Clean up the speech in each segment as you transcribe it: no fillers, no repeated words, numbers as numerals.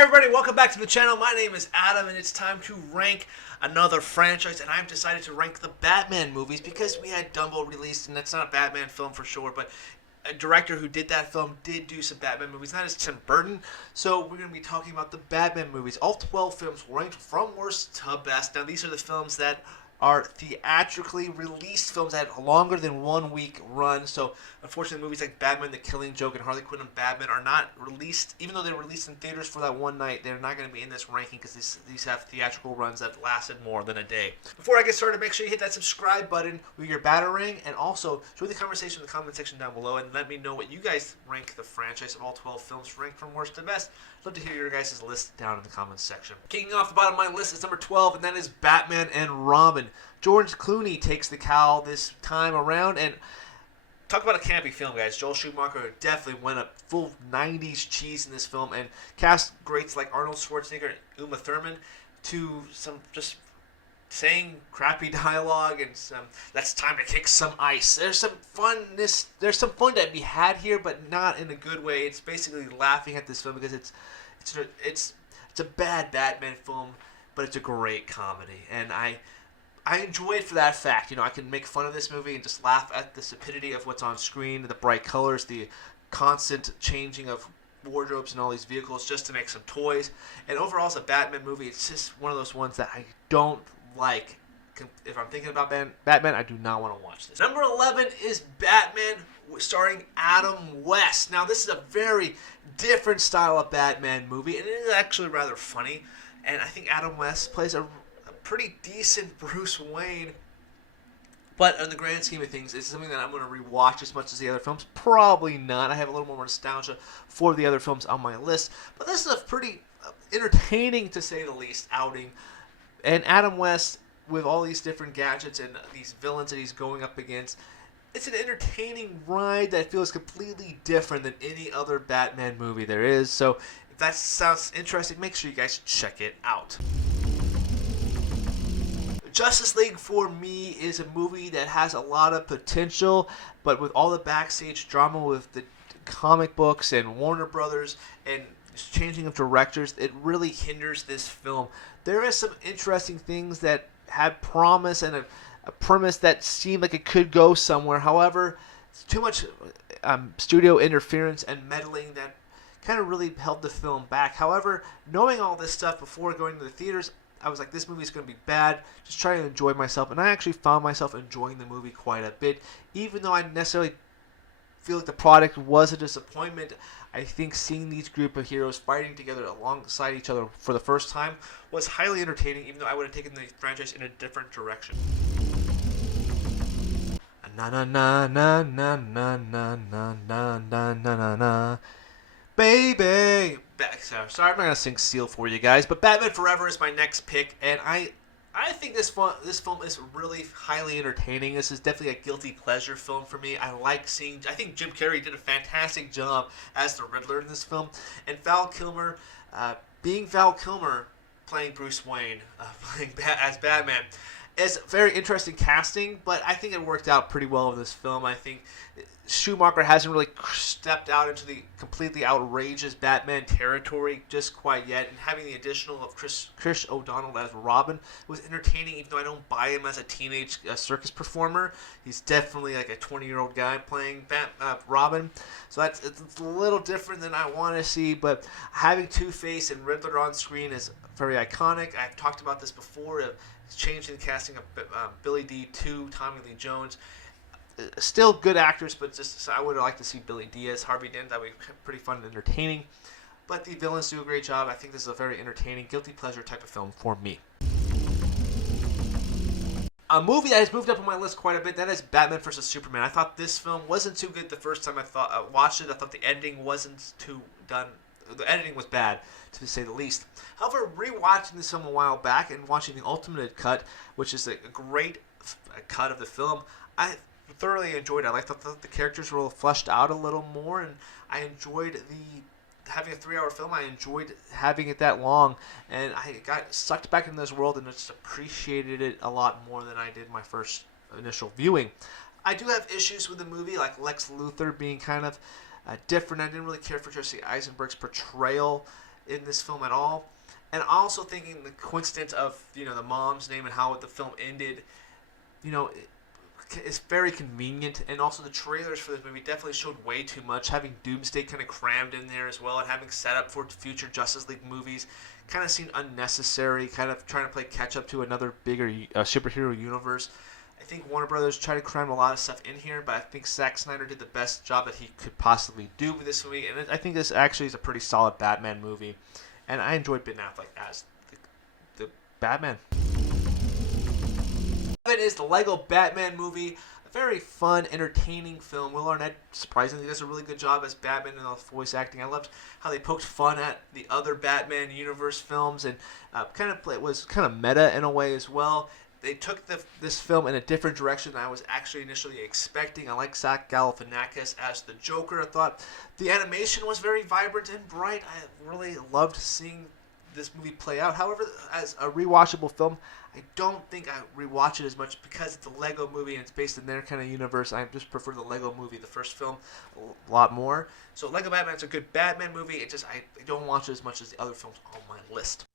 Hi everybody, welcome back to the channel. My name is Adam and it's time to rank another franchise, and I've decided to rank the Batman movies because we had Dumbo released, and that's not a Batman film for sure, but a director who did that film did do some Batman movies, and that is Tim Burton. So we're going to be talking about the Batman movies. All 12 films ranked from worst to best. Now these are the films that are theatrically released films that have longer than 1 week run. So unfortunately, movies like Batman, The Killing Joke, and Harley Quinn and Batman are not released, even though they're released in theaters for that one night. They're not going to be in this ranking because these have theatrical runs that lasted more than a day. Before I get started, make sure you hit that subscribe button with your batarang, and also join the conversation in the comment section down below and let me know what you guys rank the franchise of all 12 films ranked from worst to best. I'd love to hear your guys' list down in the comments section. Kicking off the bottom of my list is number 12, and that is Batman and Robin. George Clooney takes the cowl this time around, and talk about a campy film, guys. Joel Schumacher definitely went up full 90s cheese in this film and cast greats like Arnold Schwarzenegger and Uma Thurman to some just saying crappy dialogue and some "that's time to kick some ice." There's some funness. There's some fun to be had here, but not in a good way. It's basically laughing at this film because it's a bad Batman film, but it's a great comedy, and I enjoy it for that fact. You know, I can make fun of this movie and just laugh at the stupidity of what's on screen, the bright colors, the constant changing of wardrobes and all these vehicles just to make some toys. And overall, as a Batman movie, it's just one of those ones that I don't like. If I'm thinking about Batman, I do not want to watch this. Number 11 is Batman starring Adam West. Now, this is a very different style of Batman movie, and it is actually rather funny. And I think Adam West plays a pretty decent Bruce Wayne, but in the grand scheme of things, it's something that I'm going to rewatch as much as the other films. Probably not. I have a little more nostalgia for the other films on my list, but this is a pretty entertaining, to say the least, outing. And Adam West, with all these different gadgets and these villains that he's going up against, it's an entertaining ride that feels completely different than any other Batman movie there is. So if that sounds interesting, make sure you guys check it out. Justice League, for me, is a movie that has a lot of potential, but with all the backstage drama with the comic books and Warner Brothers and changing of directors, it really hinders this film. There is some interesting things that had promise and a premise that seemed like it could go somewhere. However, it's too much studio interference and meddling that kind of really held the film back. However, knowing all this stuff before going to the theaters, I was like, this movie is going to be bad, just trying to enjoy myself, and I actually found myself enjoying the movie quite a bit. Even though I necessarily feel like the product was a disappointment, I think seeing these group of heroes fighting together alongside each other for the first time was highly entertaining, even though I would have taken the franchise in a different direction. Na na na na na na na na na na na na. Baby! Sorry, I'm not going to sing Seal for you guys, but Batman Forever is my next pick, and I think this film is really highly entertaining. This is definitely a guilty pleasure film for me. I think Jim Carrey did a fantastic job as the Riddler in this film, and Val Kilmer, being Val Kilmer, playing Bruce Wayne, as Batman, is very interesting casting, but I think it worked out pretty well in this film. I think Schumacher hasn't really stepped out into the completely outrageous Batman territory just quite yet, and having the additional of Chris O'Donnell as Robin was entertaining, even though I don't buy him as a teenage circus performer. He's definitely like a 20-year-old guy playing Robin, so it's a little different than I want to see, but having Two-Face and Riddler on screen is very iconic. I've talked about this before, changing the casting of Billy Dee to Tommy Lee Jones. Still good actors, but just I would like to see Billy Dee as Harvey Dent. That would be pretty fun and entertaining. But the villains do a great job. I think this is a very entertaining, guilty pleasure type of film for me. A movie that has moved up on my list quite a bit, that is Batman vs. Superman. I thought this film wasn't too good the first time I watched it. I thought the ending wasn't too done. The editing was bad, to say the least. However, rewatching this film a while back and watching the Ultimate Cut, which is a great cut of the film, I thoroughly enjoyed it. I thought the characters were fleshed out a little more, and I enjoyed having a 3-hour film. I enjoyed having it that long, and I got sucked back into this world and just appreciated it a lot more than I did my first initial viewing. I do have issues with the movie, like Lex Luthor being kind of different. I didn't really care for Jesse Eisenberg's portrayal. in this film at all. And also thinking the coincidence of, the mom's name and how the film ended, it's very convenient. And also the trailers for this movie definitely showed way too much, having Doomsday kind of crammed in there as well, and having set up for future Justice League movies kind of seemed unnecessary, kind of trying to play catch up to another bigger superhero universe. I think Warner Brothers tried to cram a lot of stuff in here, but I think Zack Snyder did the best job that he could possibly do with this movie, and I think this actually is a pretty solid Batman movie, and I enjoyed Ben Affleck as the Batman. It is the Lego Batman movie. A very fun, entertaining film. Will Arnett surprisingly does a really good job as Batman and all the voice acting. I loved how they poked fun at the other Batman universe films, and it was kind of meta in a way as well. They took this film in a different direction than I was actually initially expecting. I like Zach Galifianakis as the Joker. I thought the animation was very vibrant and bright. I really loved seeing this movie play out. However, as a rewatchable film, I don't think I rewatch it as much because it's a Lego movie and it's based in their kind of universe. I just prefer the Lego movie, the first film, a lot more. So Lego Batman's a good Batman movie. I don't watch it as much as the other films on my list.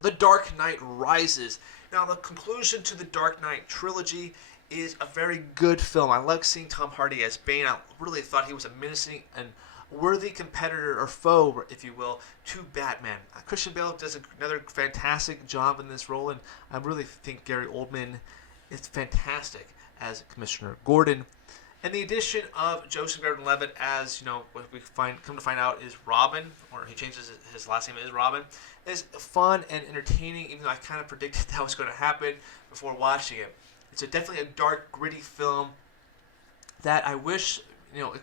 The Dark Knight Rises. Now, the conclusion to the Dark Knight trilogy is a very good film. I love seeing Tom Hardy as Bane. I really thought he was a menacing and worthy competitor or foe, if you will, to Batman. Christian Bale does another fantastic job in this role, and I really think Gary Oldman is fantastic as Commissioner Gordon. And the addition of Joseph Gordon-Levitt as, what we come to find out is Robin, or he changes his last name is Robin, is fun and entertaining, even though I kind of predicted that was going to happen before watching it. It's definitely a dark, gritty film that I wish,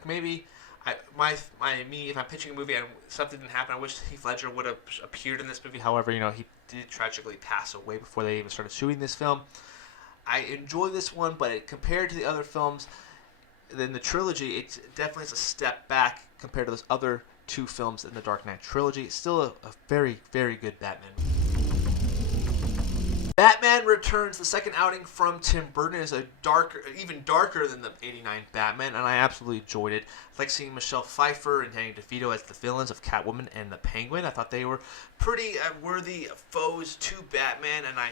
maybe if I'm pitching a movie and something didn't happen, I wish Heath Ledger would have appeared in this movie. However, he did tragically pass away before they even started shooting this film. I enjoy this one, but compared to the other films, in the trilogy, it definitely is a step back compared to those other two films in the Dark Knight trilogy. It's still a very, very good Batman. Batman Returns, the second outing from Tim Burton, is even darker than the '89 Batman, and I absolutely enjoyed it. I like seeing Michelle Pfeiffer and Danny DeVito as the villains of Catwoman and the Penguin. I thought they were pretty worthy foes to Batman, and I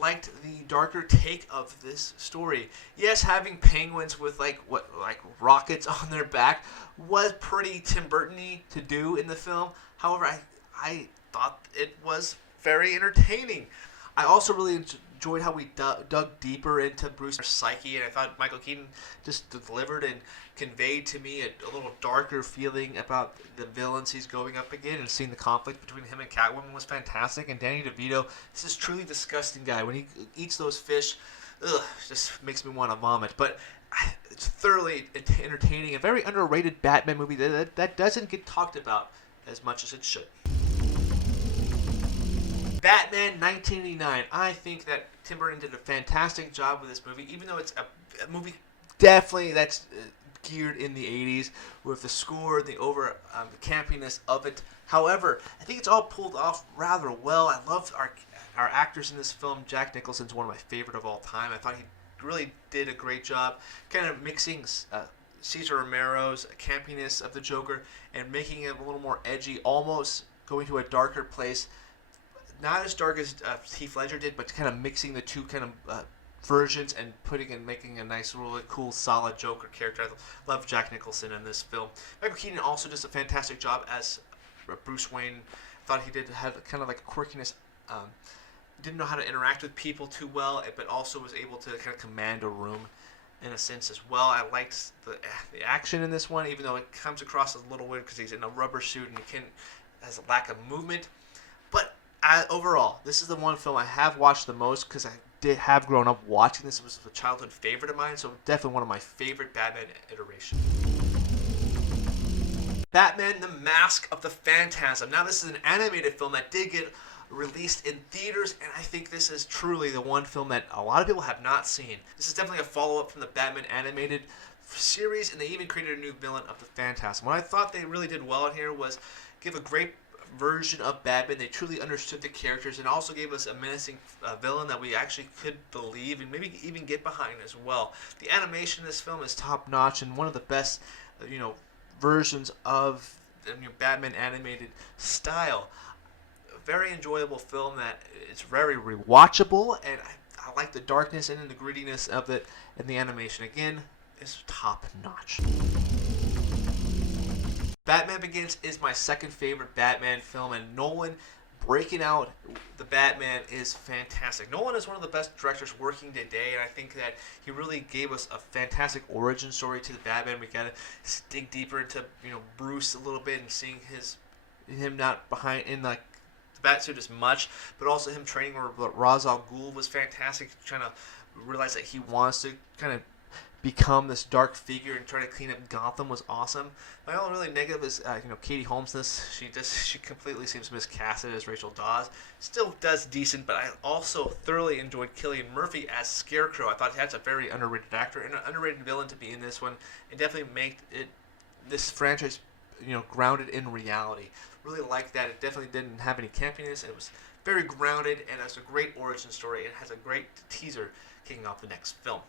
liked the darker take of this story. Yes, having penguins with like rockets on their back was pretty Tim Burton-y to do in the film. However, I thought it was very entertaining. I also really enjoyed how we dug deeper into Bruce's psyche, and I thought Michael Keaton just delivered and conveyed to me a little darker feeling about the villains he's going up against, and seeing the conflict between him and Catwoman was fantastic. And Danny DeVito, this is truly disgusting guy. When he eats those fish, just makes me want to vomit. But it's thoroughly entertaining, a very underrated Batman movie that doesn't get talked about as much as it should. Batman 1989. I think that Tim Burton did a fantastic job with this movie, even though it's a movie definitely that's geared in the 80s with the score, the campiness of it. However, I think it's all pulled off rather well. I love our actors in this film. Jack Nicholson's one of my favorite of all time. I thought he really did a great job kind of mixing Cesar Romero's campiness of the Joker and making it a little more edgy, almost going to a darker place. Not as dark as Heath Ledger did, but kind of mixing the two kind of versions and making a nice, really cool, solid Joker character. I love Jack Nicholson in this film. Michael Keaton also does a fantastic job as Bruce Wayne. I thought he did have kind of like a quirkiness. Didn't know how to interact with people too well, but also was able to kind of command a room in a sense as well. I liked the action in this one, even though it comes across as a little weird because he's in a rubber suit and has a lack of movement. But overall, this is the one film I have watched the most because I have grown up watching this. It was a childhood favorite of mine, so definitely one of my favorite Batman iterations. Batman: The Mask of the Phantasm. Now, this is an animated film that did get released in theaters, and I think this is truly the one film that a lot of people have not seen. This is definitely a follow-up from the Batman animated series, and they even created a new villain of the Phantasm. What I thought they really did well in here was give a great version of Batman. They truly understood the characters and also gave us a menacing villain that we actually could believe and maybe even get behind as well. The animation in this film is top notch and one of the best, versions of Batman animated style. A very enjoyable film that it's very rewatchable, and I like the darkness and the grittiness of it, and the animation again is top notch. Batman Begins is my second favorite Batman film, and Nolan breaking out the Batman is fantastic. Nolan is one of the best directors working today, and I think that he really gave us a fantastic origin story to the Batman. We gotta dig deeper into Bruce a little bit and seeing him not behind in like the Batsuit as much, but also him training Ra's al Ghul was fantastic. Trying to realize that he wants to kind of become this dark figure and try to clean up Gotham was awesome. My only really negative is Katie Holmes. She completely seems miscasted as Rachel Dawes. Still does decent, but I also thoroughly enjoyed Cillian Murphy as Scarecrow. I thought that's a very underrated actor and an underrated villain to be in this one, and definitely make this franchise grounded in reality. Really like that. It definitely didn't have any campiness. It was very grounded, and it's a great origin story. It has a great teaser kicking off the next film.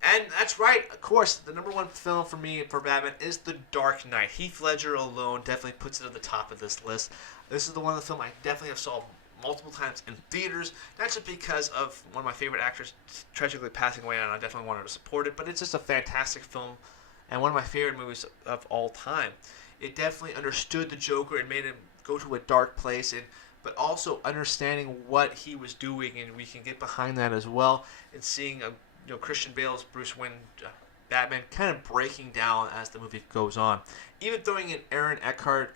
And that's right, of course, the number one film for me for Batman is The Dark Knight. Heath Ledger alone definitely puts it at the top of this list. This is the one of the film I definitely have saw multiple times in theaters, not just because of one of my favorite actors tragically passing away, and I definitely wanted to support it, but it's just a fantastic film and one of my favorite movies of all time. It definitely understood the Joker and made him go to a dark place, but also understanding what he was doing, and we can get behind that as well, and seeing Christian Bale's Bruce Wayne Batman kind of breaking down as the movie goes on. Even throwing in Aaron Eckhart,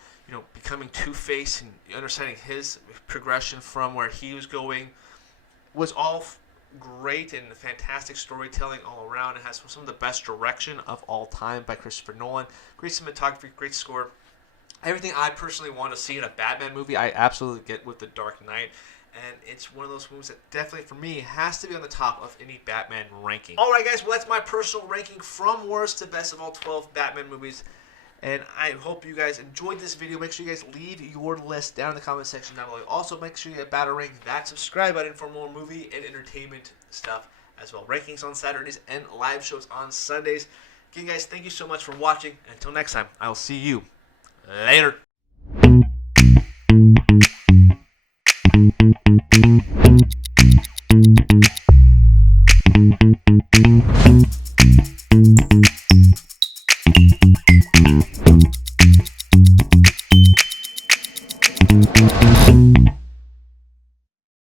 becoming Two-Face and understanding his progression from where he was going was all great and fantastic storytelling all around. It has some of the best direction of all time by Christopher Nolan. Great cinematography, great score. Everything I personally want to see in a Batman movie, I absolutely get with The Dark Knight. And it's one of those movies that definitely, for me, has to be on the top of any Batman ranking. Alright guys, well that's my personal ranking from worst to best of all 12 Batman movies. And I hope you guys enjoyed this video. Make sure you guys leave your list down in the comment section down below. Also, make sure you ring that subscribe button for more movie and entertainment stuff as well. Rankings on Saturdays and live shows on Sundays. Again guys, thank you so much for watching. Until next time, I'll see you later.